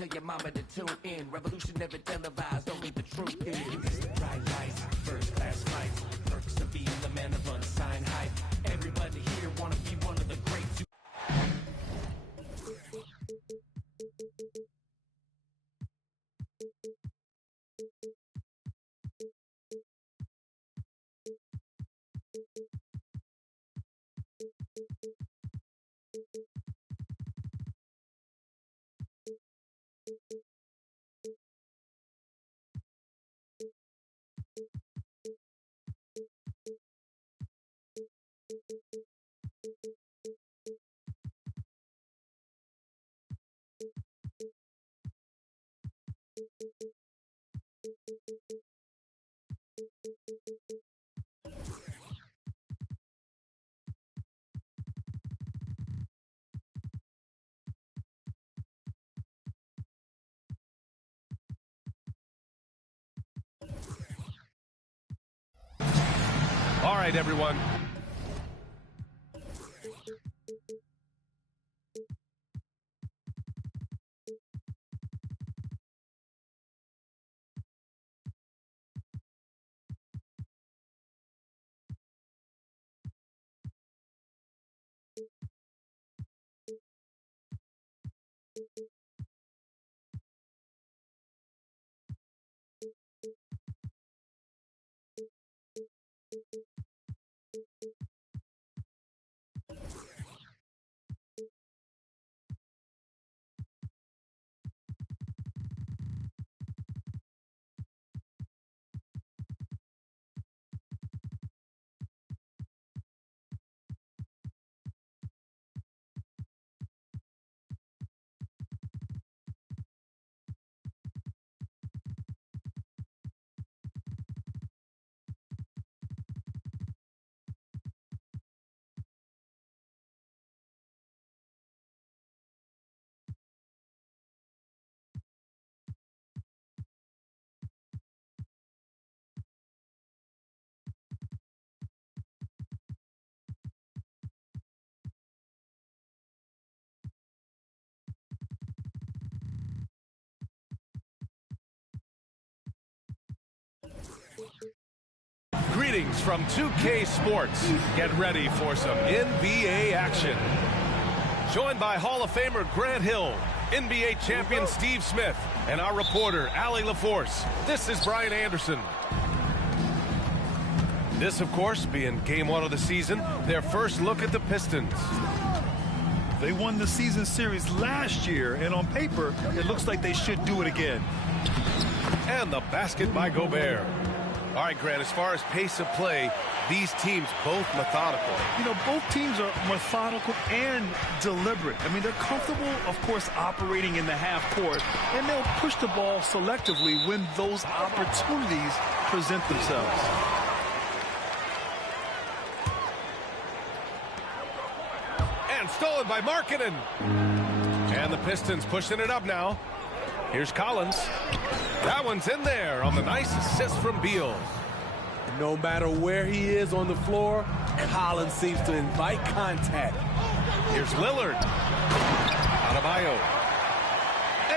tell your mama to tune in. Revolution never televised, only the truth is. It's the bright lights, first class flights, perks of being the man of unsigned hype. Everybody here wanna be one of the greats. All right, everyone. Greetings from 2K Sports. Get ready for some NBA action. Joined by Hall of Famer Grant Hill, NBA champion Steve Smith, and our reporter, Allie LaForce. This is Brian Anderson. This, of course, being game one of the season, their first look at the Pistons. They won the season series last year, and on paper, it looks like they should do it again. And the basket by Gobert. All right, Grant, as far as pace of play, these teams both methodical. You know, both teams are methodical and deliberate. I mean, they're comfortable, of course, operating in the half court, and they'll push the ball selectively when those opportunities present themselves. And stolen by Markkanen. And the Pistons pushing it up now. Here's Collins. That one's in there on the nice assist from Beal. No matter where he is on the floor, Collins seems to invite contact. Here's Lillard. Adebayo.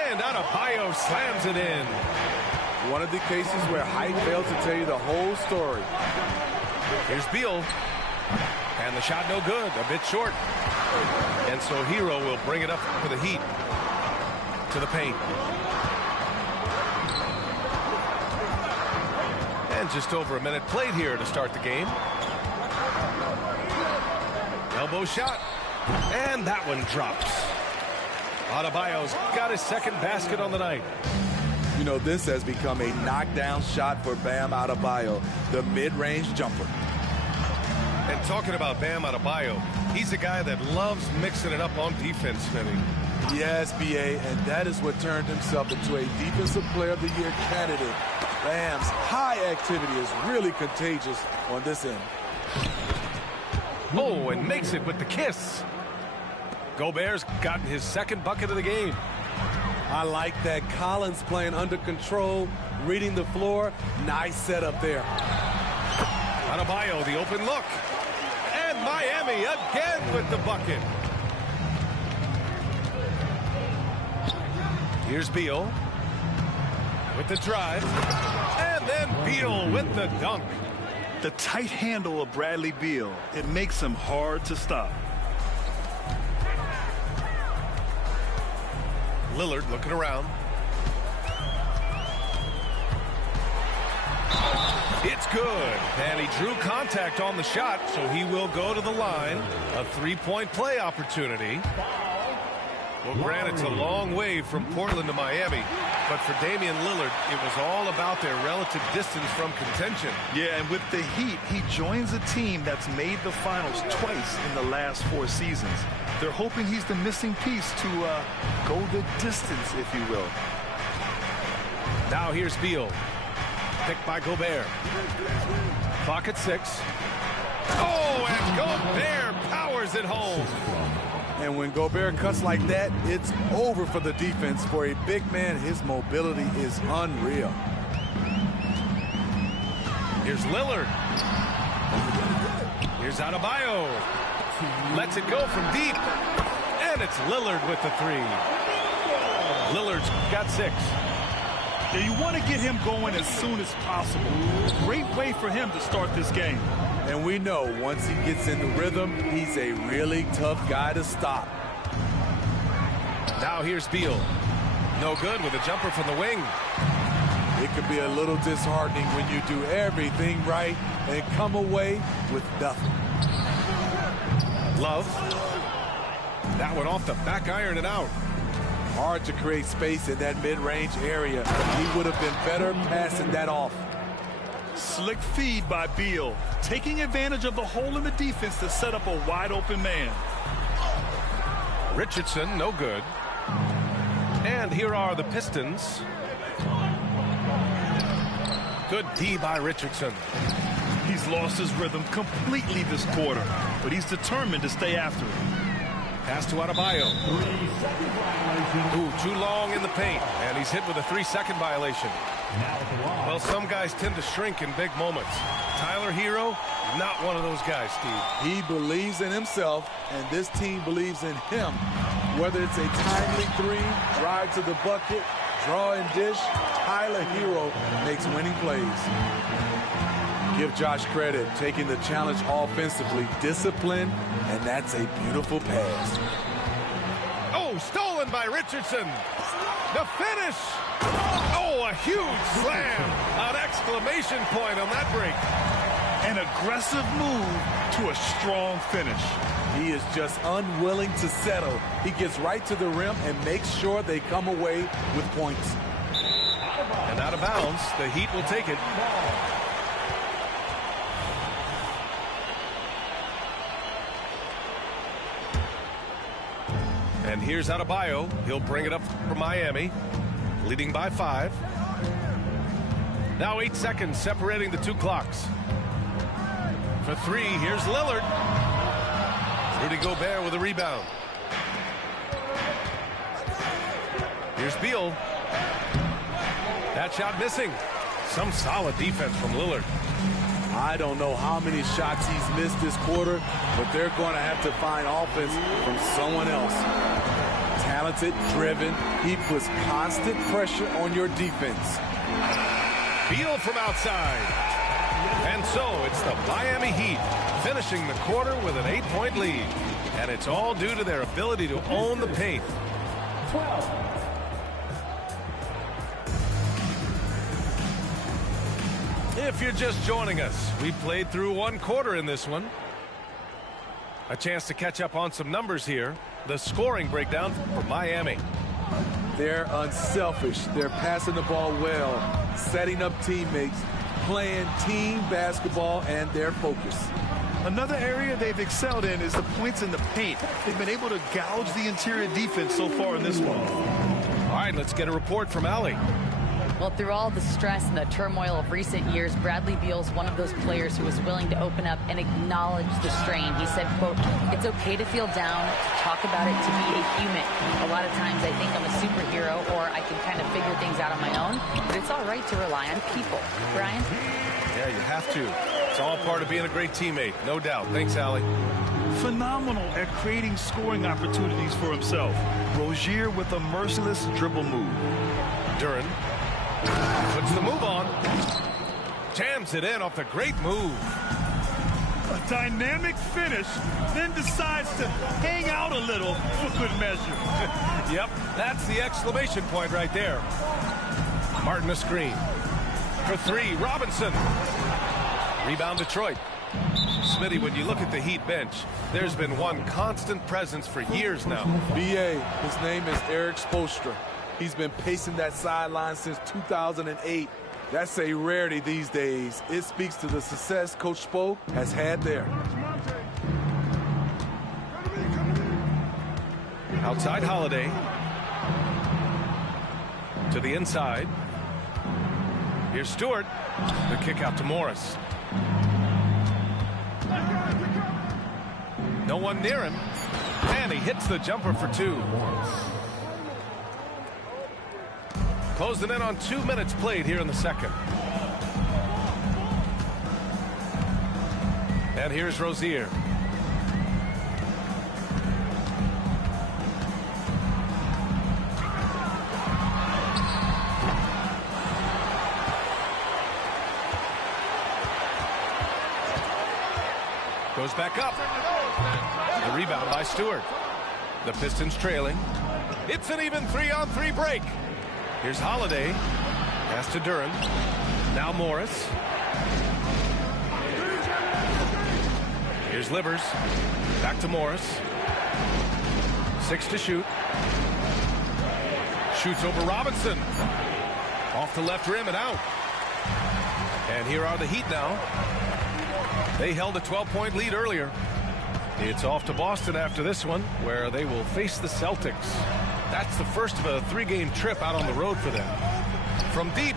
And Adebayo slams it in. One of the cases where height fails to tell you the whole story. Here's Beal. And the shot no good, a bit short. And so Hero will bring it up for the Heat. To the paint. And just over a minute played here to start the game. Elbow shot. And that one drops. Adebayo's got his second basket on the night. You know, this has become a knockdown shot for Bam Adebayo, the mid-range jumper. And talking about Bam Adebayo, he's a guy that loves mixing it up on defense, Smitty. Yes, B.A., and that is what turned himself into a Defensive Player of the Year candidate. Bam's high activity is really contagious on this end. Oh, and makes it with the kiss. Gobert's gotten his second bucket of the game. I like that. Collins playing under control, reading the floor. Nice setup there. Adebayo, the open look. And Miami again with the bucket. Here's Beal with the drive. And then Beal with the dunk. The tight handle of Bradley Beal, it makes him hard to stop. Lillard looking around. It's good. And he drew contact on the shot, so he will go to the line. A three-point play opportunity. Well, granted, it's a long way from Portland to Miami, but for Damian Lillard, it was all about their relative distance from contention. Yeah, and with the Heat, he joins a team that's made the finals twice in the last 4 seasons. They're hoping he's the missing piece to go the distance, if you will. Now here's Beal. Picked by Gobert. Clock at 6. Oh, and Gobert powers it home. And when Gobert cuts like that, it's over for the defense. For a big man, his mobility is unreal. Here's Lillard. Here's Adebayo. Lets it go from deep. And it's Lillard with the 3. Lillard's got 6. Yeah, you want to get him going as soon as possible. Great way for him to start this game. And we know once he gets in the rhythm, he's a really tough guy to stop. Now here's Beal. No good with a jumper from the wing. It could be a little disheartening when you do everything right and come away with nothing. Love. That one off the back iron and out. Hard to create space in that mid-range area. He would have been better passing that off. Slick feed by Beal, taking advantage of the hole in the defense to set up a wide-open man. Richardson, no good. And here are the Pistons. Good D by Richardson. He's lost his rhythm completely this quarter, but he's determined to stay after it. Pass to Adebayo. Ooh, too long in the paint, and he's hit with a 3-second violation. Well, some guys tend to shrink in big moments. Tyler Hero, not one of those guys, Steve. He believes in himself, and this team believes in him. Whether it's a timely 3, drive to the bucket, draw and dish, Tyler Hero makes winning plays. Give Josh credit, taking the challenge offensively, discipline, and that's a beautiful pass. Oh, stolen by Richardson. The finish. Oh, a huge slam. An exclamation point on that break. An aggressive move to a strong finish. He is just unwilling to settle. He gets right to the rim and makes sure they come away with points. And out of bounds, the Heat will take it. And here's Adebayo. He'll bring it up for Miami, leading by 5. Now 8 seconds separating the 2 clocks. For 3, here's Lillard. Rudy Gobert with a rebound. Here's Beal. That shot missing. Some solid defense from Lillard. I don't know how many shots he's missed this quarter, but they're going to have to find offense from someone else. Talented, driven, he puts constant pressure on your defense. Beal from outside. And so it's the Miami Heat finishing the quarter with an 8-point lead. And it's all due to their ability to own the paint. 12. If you're just joining us, we played through 1 quarter in this one. A chance to catch up on some numbers here. The scoring breakdown for Miami. They're unselfish. They're passing the ball well, setting up teammates, playing team basketball, and their focus. Another area they've excelled in is the points in the paint. They've been able to gouge the interior defense so far in this one. All right, let's get a report from Allie. Well, through all the stress and the turmoil of recent years, Bradley Beal's one of those players who was willing to open up and acknowledge the strain. He said, quote, "It's okay to feel down, to talk about it, to be a human. A lot of times I think I'm a superhero or I can kind of figure things out on my own, but it's all right to rely on people." Brian? Yeah, you have to. It's all part of being a great teammate, no doubt. Thanks, Allie. phenomenal at creating scoring opportunities for himself. Rozier with a merciless dribble move. Duren puts the move on. Jams it in off the great move. A dynamic finish, then decides to hang out a little for good measure. Yep, that's the exclamation point right there. Martin a screen. For three, Robinson. Rebound Detroit. Smitty, when you look at the Heat bench, there's been one constant presence for years now. B.A., his name is Eric Spoelstra. He's been pacing that sideline since 2008. That's a rarity these days. It speaks to the success Coach Spo has had there. Outside Holiday. To the inside. Here's Stewart. The kick out to Morris. No one near him. And he hits the jumper for two. Closing in on 2 minutes played here in the second. And here's Rozier. Goes back up. The rebound by Stewart. The Pistons trailing. It's an even 3-on-3 break. Here's Holiday. Pass to Duren. Now Morris. Here's Livers. Back to Morris. 6 to shoot. Shoots over Robinson. Off the left rim and out. And here are the Heat now. They held a 12-point lead earlier. It's off to Boston after this one, where they will face the Celtics. That's the first of a 3-game trip out on the road for them. From deep,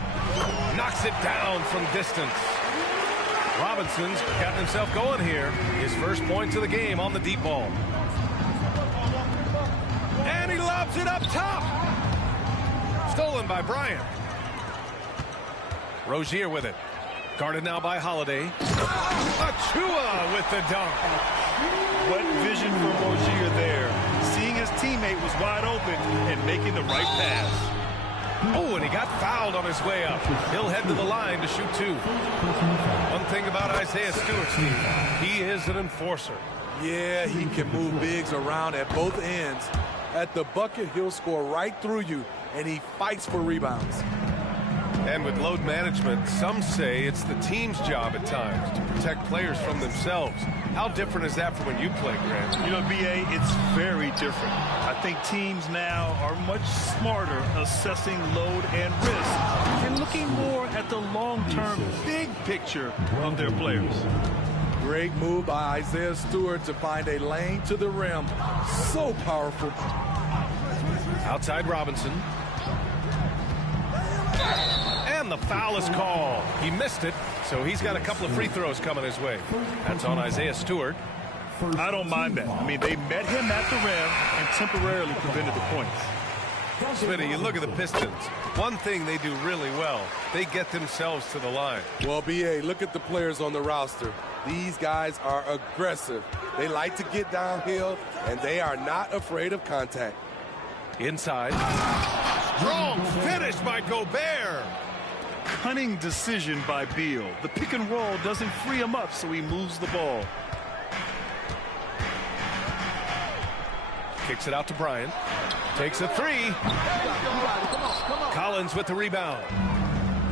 knocks it down from distance. Robinson's gotten himself going here. His first points of the game on the deep ball. And he lobs it up top. Stolen by Bryant. Rozier with it. Guarded now by Holiday. Achua with the dunk. What vision for Rozier there. Seeing his teammate was wide open and making the right pass. Oh, and he got fouled on his way up. He'll head to the line to shoot two. One thing about Isaiah Stewart's team, he is an enforcer. Yeah, he can move bigs around at both ends. At the bucket, he'll score right through you, and he fights for rebounds. And with load management, some say it's the team's job at times to protect players from themselves. How different is that from when you play, Grant? You know, B.A., it's very different. I think teams now are much smarter assessing load and risk and looking more at the long-term big picture of their players. Great move by Isaiah Stewart to find a lane to the rim. So powerful. Outside Robinson. And the foul is called. He missed it, so he's got a couple of free throws coming his way. That's on Isaiah Stewart. I don't mind that. I mean, they met him at the rim and temporarily prevented the points. Smitty, you look at the Pistons. One thing they do really well, they get themselves to the line. Well, B.A., look at the players on the roster. These guys are aggressive. They like to get downhill, and they are not afraid of contact. Inside. Strong finish by Gobert. Cunning decision by Beal. The pick and roll doesn't free him up, so he moves the ball. Kicks it out to Bryant. Takes a three. Collins with the rebound.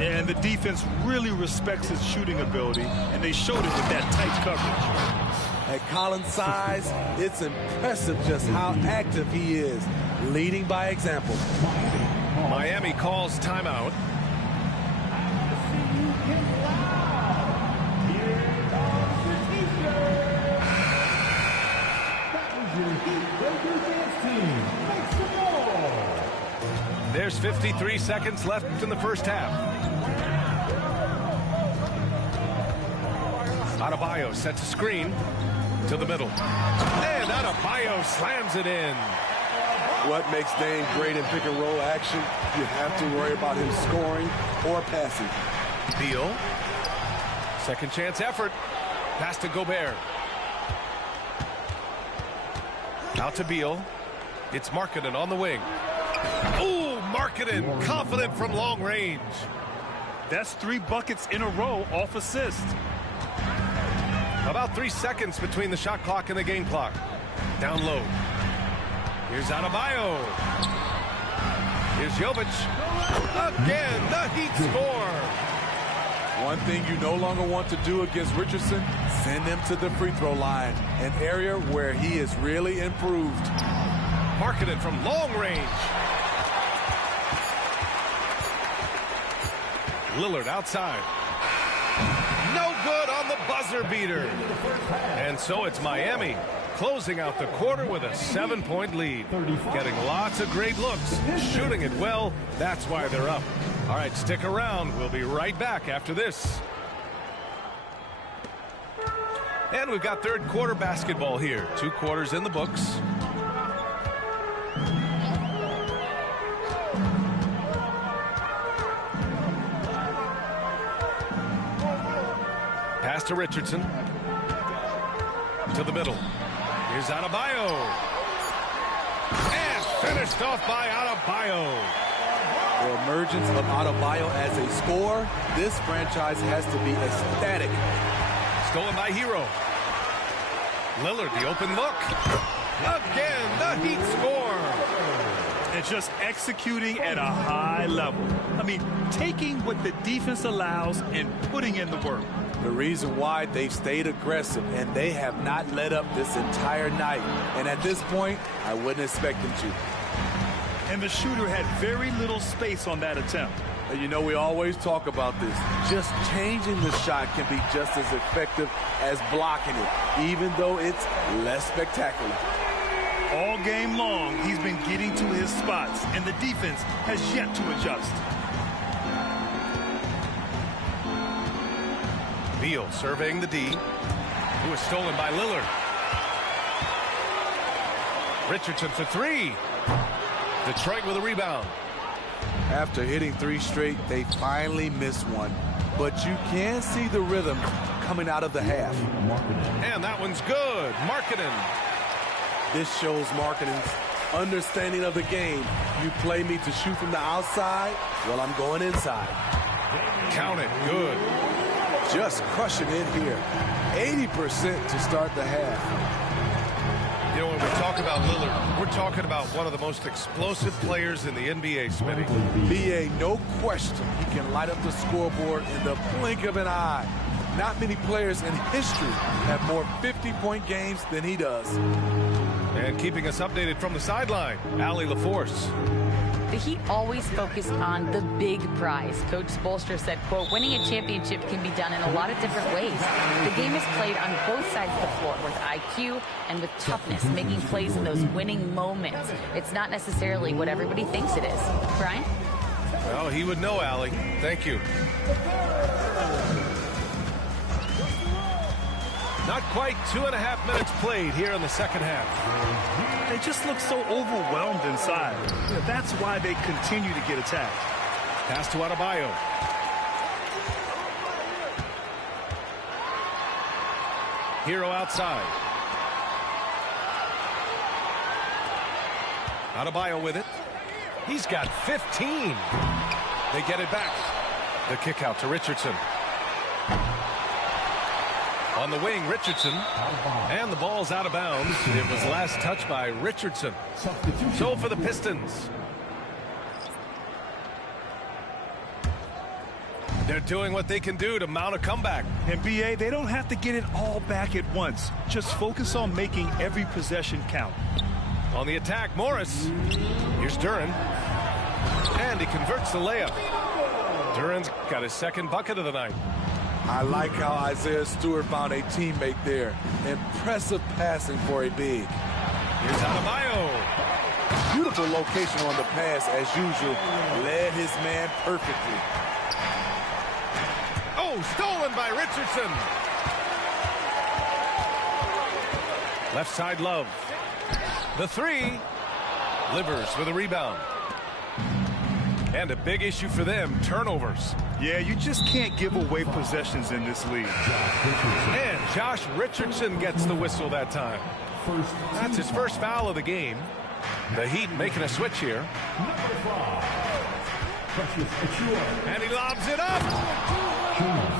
And the defense really respects his shooting ability, and they showed it with that tight coverage. At Collins' size, it's impressive just how active he is, leading by example. Miami calls timeout. There's 53 seconds left in the first half. Adebayo sets a screen to the middle. And Adebayo slams it in. What makes Dame great in pick and roll action? You have to worry about him scoring or passing. Beal. Second chance effort. Pass to Gobert. Out to Beal. It's Markkanen on the wing. Ooh, Markkanen, confident from long range. That's 3 buckets in a row off assist. About 3 seconds between the shot clock and the game clock. Down low. Here's Adebayo. Here's Jovic. Again, the Heat score. One thing you no longer want to do against Richardson, send him to the free throw line, an area where he is really improved. Markkanen from long range. Lillard outside. No good on the buzzer beater. And so it's Miami closing out the quarter with a 7-point lead. Getting lots of great looks, shooting it well. That's why they're up. All right, stick around. We'll be right back after this. And we've got third quarter basketball here. 2 quarters in the books. Pass to Richardson. To the middle. Here's Adebayo. And finished off by Adebayo. The emergence of Adebayo as a scorer, this franchise has to be ecstatic. Stolen by Hero. Lillard, the open look. Again, the Heat score. And just executing at a high level. I mean, taking what the defense allows and putting in the work. The reason why they've stayed aggressive and they have not let up this entire night. And at this point, I wouldn't expect them to. And the shooter had very little space on that attempt. And you know, we always talk about this. Just changing the shot can be just as effective as blocking it, even though it's less spectacular. All game long, he's been getting to his spots, and the defense has yet to adjust. Beal surveying the D, who was stolen by Lillard. Richardson for 3. Detroit with a rebound. After hitting 3 straight, they finally missed one. But you can see the rhythm coming out of the half. And that one's good. Markkanen. This shows Markkanen's understanding of the game. You play me to shoot from the outside, well, I'm going inside. Count it. Good. Just crushing it here. 80% to start the half. You know, when we talk about Lillard, we're talking about one of the most explosive players in the NBA, Smitty. BA, no question, he can light up the scoreboard in the blink of an eye. Not many players in history have more 50-point games than he does. And keeping us updated from the sideline, Allie LaForce. The Heat always focused on the big prize. Coach Spoelstra said, quote, winning a championship can be done in a lot of different ways. The game is played on both sides of the floor with IQ and with toughness, making plays in those winning moments. It's not necessarily what everybody thinks it is. Brian? Well, he would know, Allie. Thank you. Not quite 2.5 minutes played here in the second half. They just look so overwhelmed inside. That's why they continue to get attacked. Pass to Adebayo. Hero outside. Adebayo with it. He's got 15. They get it back. The kick out to Richardson. On the wing, Richardson, and the ball's out of bounds. It was last touched by Richardson. So for the Pistons. They're doing what they can do to mount a comeback. And BA, they don't have to get it all back at once. Just focus on making every possession count. On the attack, Morris. Here's Duren. And he converts the layup. Duren's got his second bucket of the night. I like how Isaiah Stewart found a teammate there. Impressive passing for a big. Here's Adebayo. Beautiful location on the pass, as usual. Led his man perfectly. Oh, stolen by Richardson. Left side, Love. The 3. Livers with a rebound. And a big issue for them, turnovers. Yeah, you just can't give away possessions in this league. And Josh Richardson gets the whistle that time. That's his first foul of the game. The Heat making a switch here. And he lobs it up.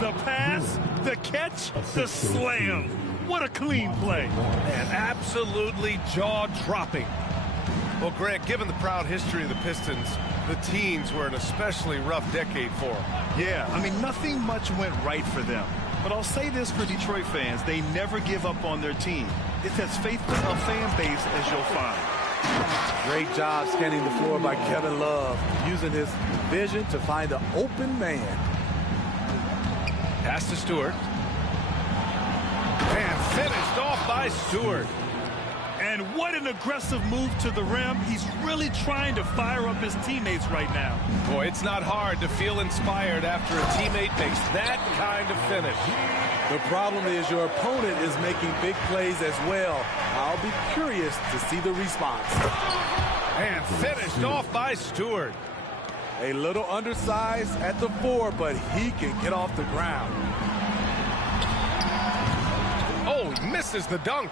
The pass, the catch, the slam. What a clean play. And absolutely jaw-dropping. Well, Grant, given the proud history of the Pistons, the teens were an especially rough decade for them. Yeah, I mean, nothing much went right for them. But I'll say this for Detroit fans, they never give up on their team. It's as faithful a fan base as you'll find. Great job scanning the floor by Kevin Love, using his vision to find an open man. Pass to Stewart. And finished off by Stewart. And what an aggressive move to the rim. He's really trying to fire up his teammates right now. Boy, it's not hard to feel inspired after a teammate makes that kind of finish. The problem is your opponent is making big plays as well. I'll be curious to see the response. And finished off by Stewart. A little undersized at the 4, but he can get off the ground. Oh, he misses the dunk.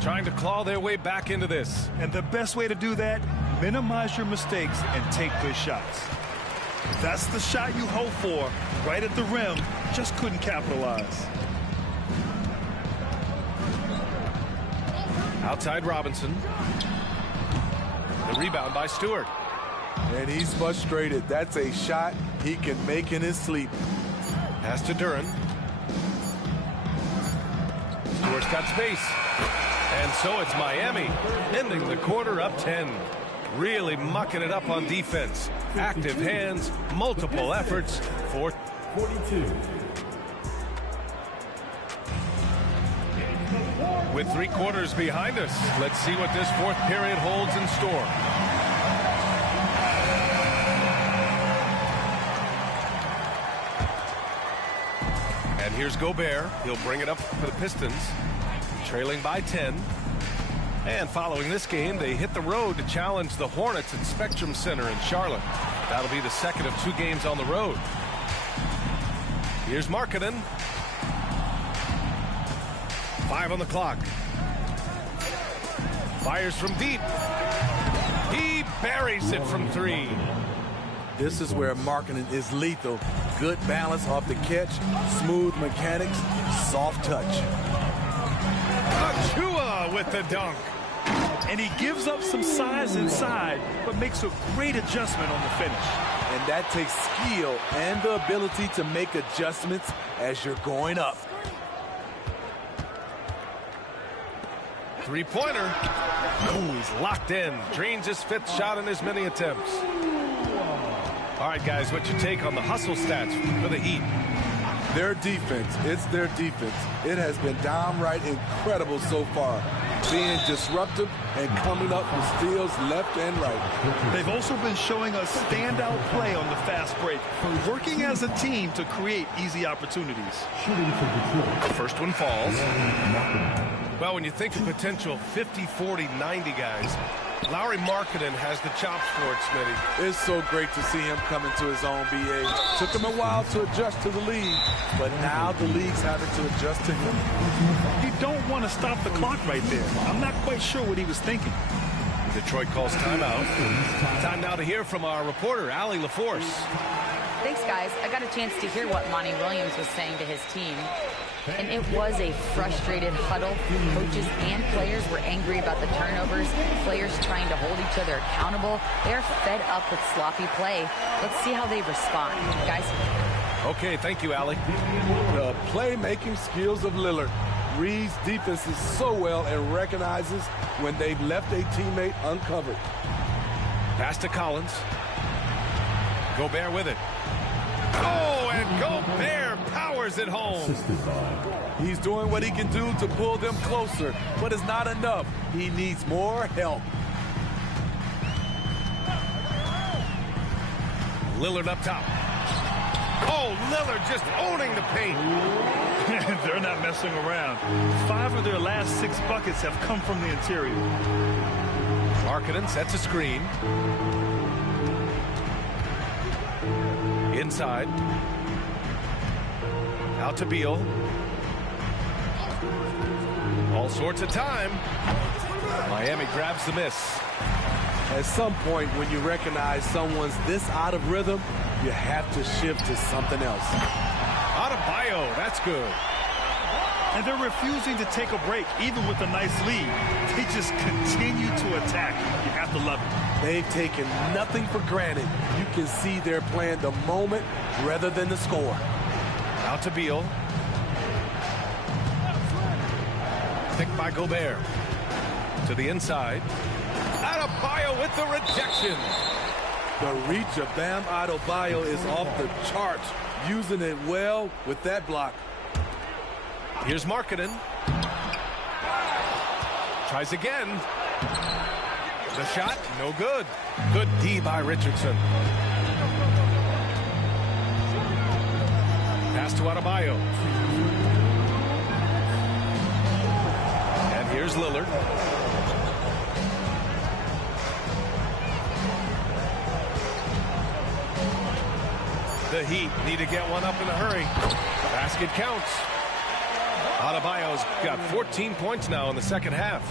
Trying to claw their way back into this. And the best way to do that, minimize your mistakes and take good shots. That's the shot you hope for, right at the rim, just couldn't capitalize. Outside Robinson. The rebound by Stewart. And he's frustrated. That's a shot he can make in his sleep. Pass to Duran. Stewart's got space. And so it's Miami, ending the quarter up 10. Really mucking it up on defense. Active hands, multiple efforts for 42. With 3 quarters behind us, let's see what this fourth period holds in store. And here's Gobert. He'll bring it up for the Pistons, trailing by 10. And following this game, they hit the road to challenge the Hornets at Spectrum Center in Charlotte. That'll be the second of 2 games on the road. Here's Markkanen. 5 on the clock. Fires from deep. He buries it from 3. This is where Markkanen is lethal. Good balance off the catch, smooth mechanics, soft touch. Achua with the dunk. And he gives up some size inside, but makes a great adjustment on the finish. And that takes skill and the ability to make adjustments as you're going up. 3-pointer. Oh, he's locked in. Drains his 5th shot in as many attempts. All right, guys, what's your take on the hustle stats for the Heat? Their defense, it's their defense. It has been downright incredible so far. Being disruptive and coming up with steals left and right. They've also been showing a standout play on the fast break, working as a team to create easy opportunities. The first one falls. Well, when you think of potential 50, 40, 90 guys, Lauri Markkanen has the chops for it, Smitty. It's so great to see him come into his own, BA. Took him a while to adjust to the league, but now the league's having to adjust to him. You don't want to stop the clock right there. I'm not quite sure what he was thinking. Detroit calls timeout. Time now to hear from our reporter, Allie LaForce. Thanks, guys. I got a chance to hear what Monty Williams was saying to his team. And it was a frustrated huddle. Coaches and players were angry about the turnovers. Players trying to hold each other accountable. They're fed up with sloppy play. Let's see how they respond. Guys? Okay, thank you, Allie. The playmaking skills of Lillard. Reads defenses so well and recognizes when they've left a teammate uncovered. Pass to Collins. Gobert with it. Oh, and Gobert powers it home. He's doing what he can do to pull them closer, but it's not enough. He needs more help. Lillard up top. Oh, Lillard just owning the paint. They're not messing around. 5 of their last 6 buckets have come from the interior. Markkanen sets a screen. Inside. Out to Beal. All sorts of time. Miami grabs the miss. At some point, when you recognize someone's this out of rhythm, you have to shift to something else. Adebayo, that's good. And they're refusing to take a break, even with a nice lead. They just continue to attack. You have to love it. They've taken nothing for granted. You can see they're playing the moment rather than the score. Out to Beal. Picked by Gobert. To the inside. Adebayo with the rejection. The reach of Bam Adebayo is off the charts. Using it well with that block. Here's Markkanen. Tries again. The shot, no good. Good D by Richardson. Pass to Adebayo. And here's Lillard. The Heat need to get one up in a hurry. Basket counts. Adebayo's got 14 points now in the second half.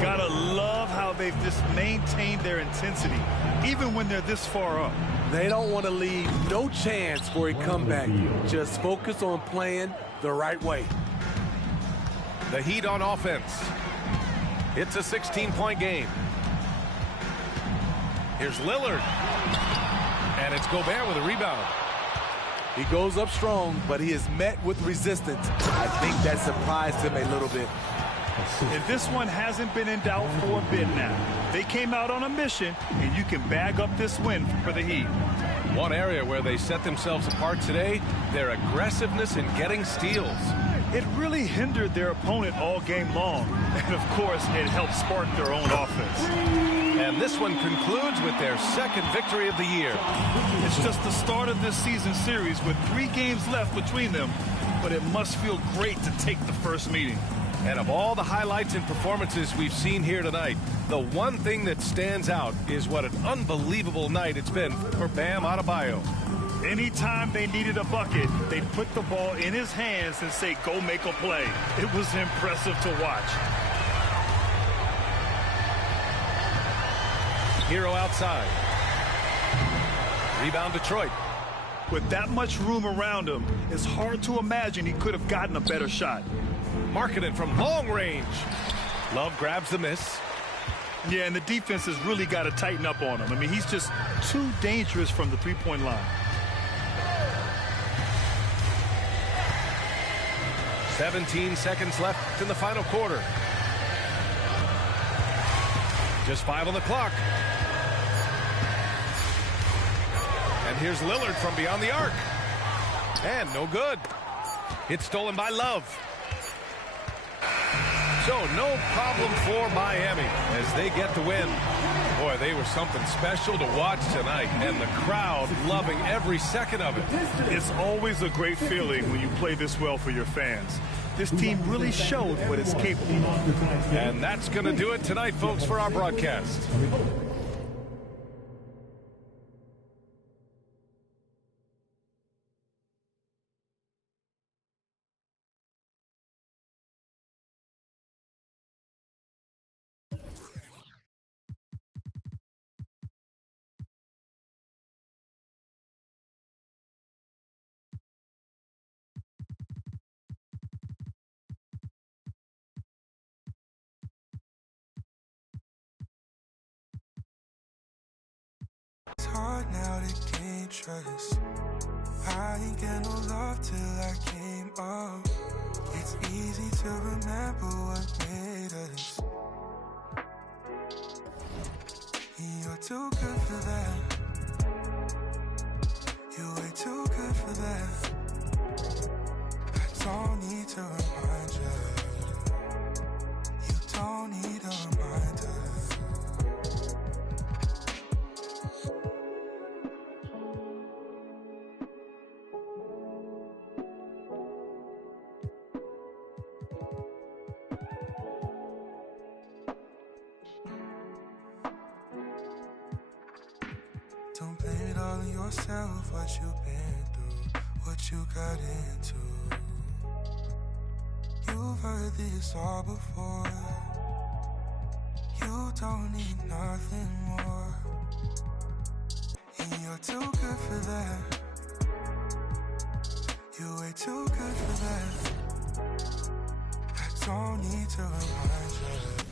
Gotta love how they've just maintained their intensity, even when they're this far up. They don't want to leave no chance for a comeback. Just focus on playing the right way. The Heat on offense. It's a 16-point game. Here's Lillard. And it's Gobert with a rebound. He goes up strong, but he is met with resistance. I think that surprised him a little bit. And this one hasn't been in doubt for a bit now. They came out on a mission, and you can bag up this win for the Heat. One area where they set themselves apart today, their aggressiveness in getting steals. It really hindered their opponent all game long. And, of course, it helped spark their own offense. And this one concludes with their second victory of the year. It's just the start of this season series with 3 games left between them, but it must feel great to take the first meeting. And of all the highlights and performances we've seen here tonight, the one thing that stands out is what an unbelievable night it's been for Bam Adebayo. Anytime they needed a bucket, they'd put the ball in his hands and say, go make a play. It was impressive to watch. Hero outside. Rebound Detroit. With that much room around him, it's hard to imagine he could have gotten a better shot. Markkanen from long range. Love grabs the miss. Yeah, and the defense has really got to tighten up on him. I mean, he's just too dangerous from the three-point line. 17 seconds left in the final quarter. Just 5 on the clock. And here's Lillard from beyond the arc. And no good. It's stolen by Love. So no problem for Miami as they get the win. Boy, they were something special to watch tonight, and the crowd loving every second of it. It's always a great feeling when you play this well for your fans. This team really showed what it's capable of. And that's going to do it tonight, folks, for our broadcast. It's hard now to gain trust. I ain't get no love till I came up. It's easy to remember what made us. You're too good for that. You're way too good for that. I don't need to remind you. You don't need a reminder. Don't blame it all on yourself, what you've been through, what you got into. You've heard this all before. You don't need nothing more, and you're too good for that. You're way too good for that. I don't need to remind you.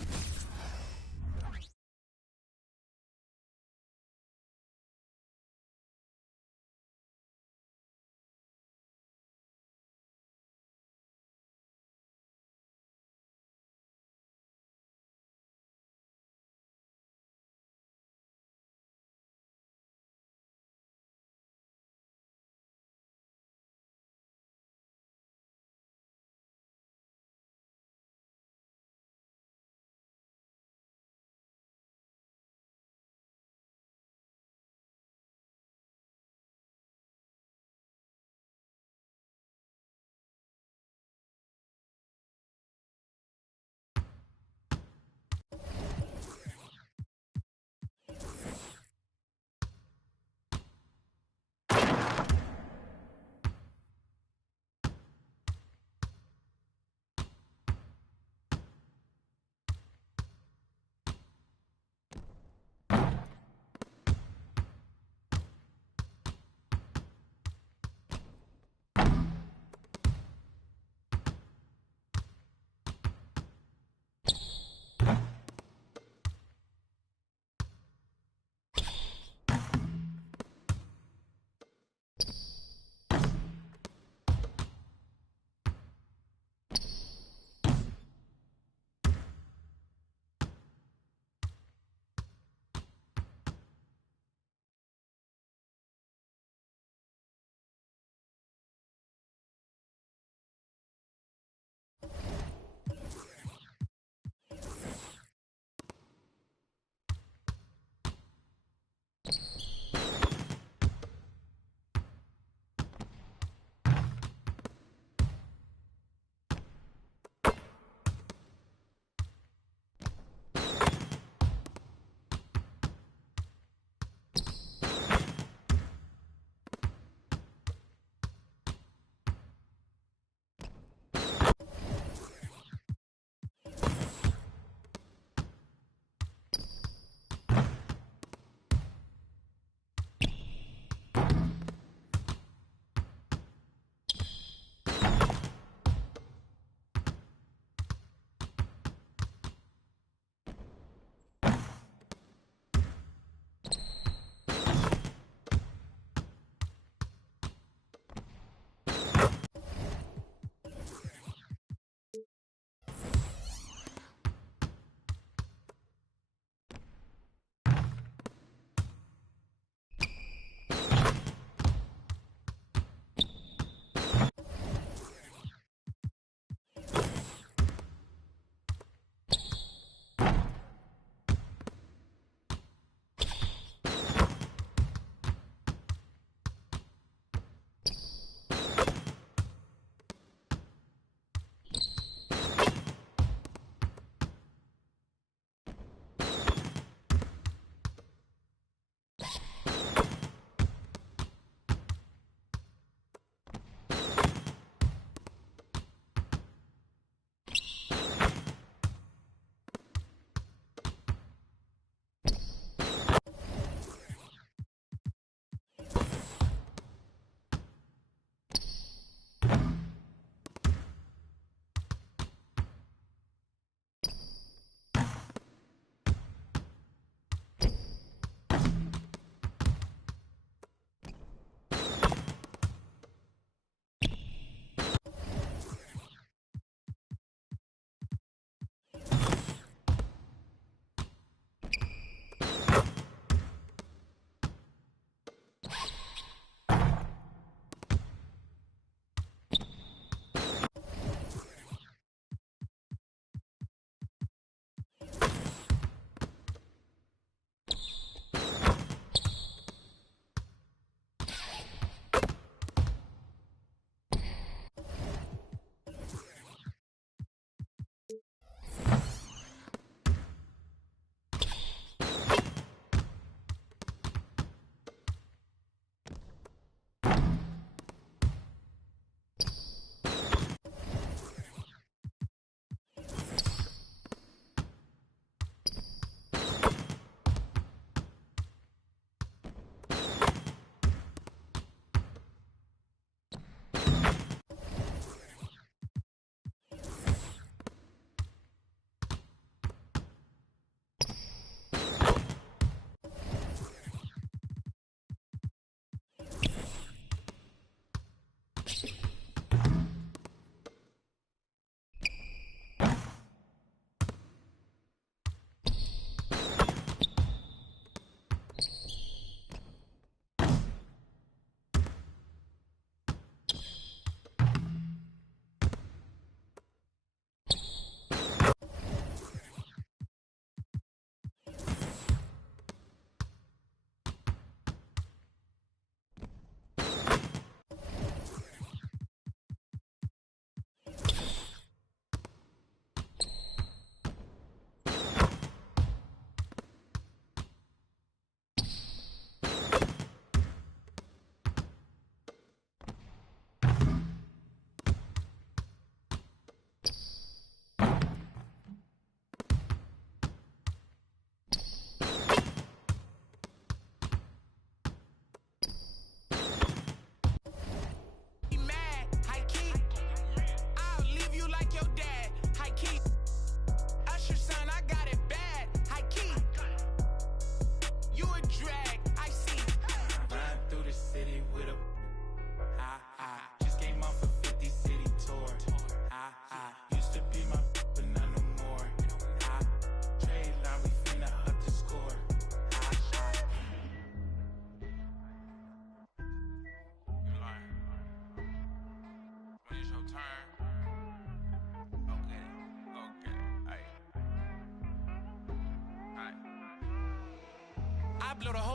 blow the whole house.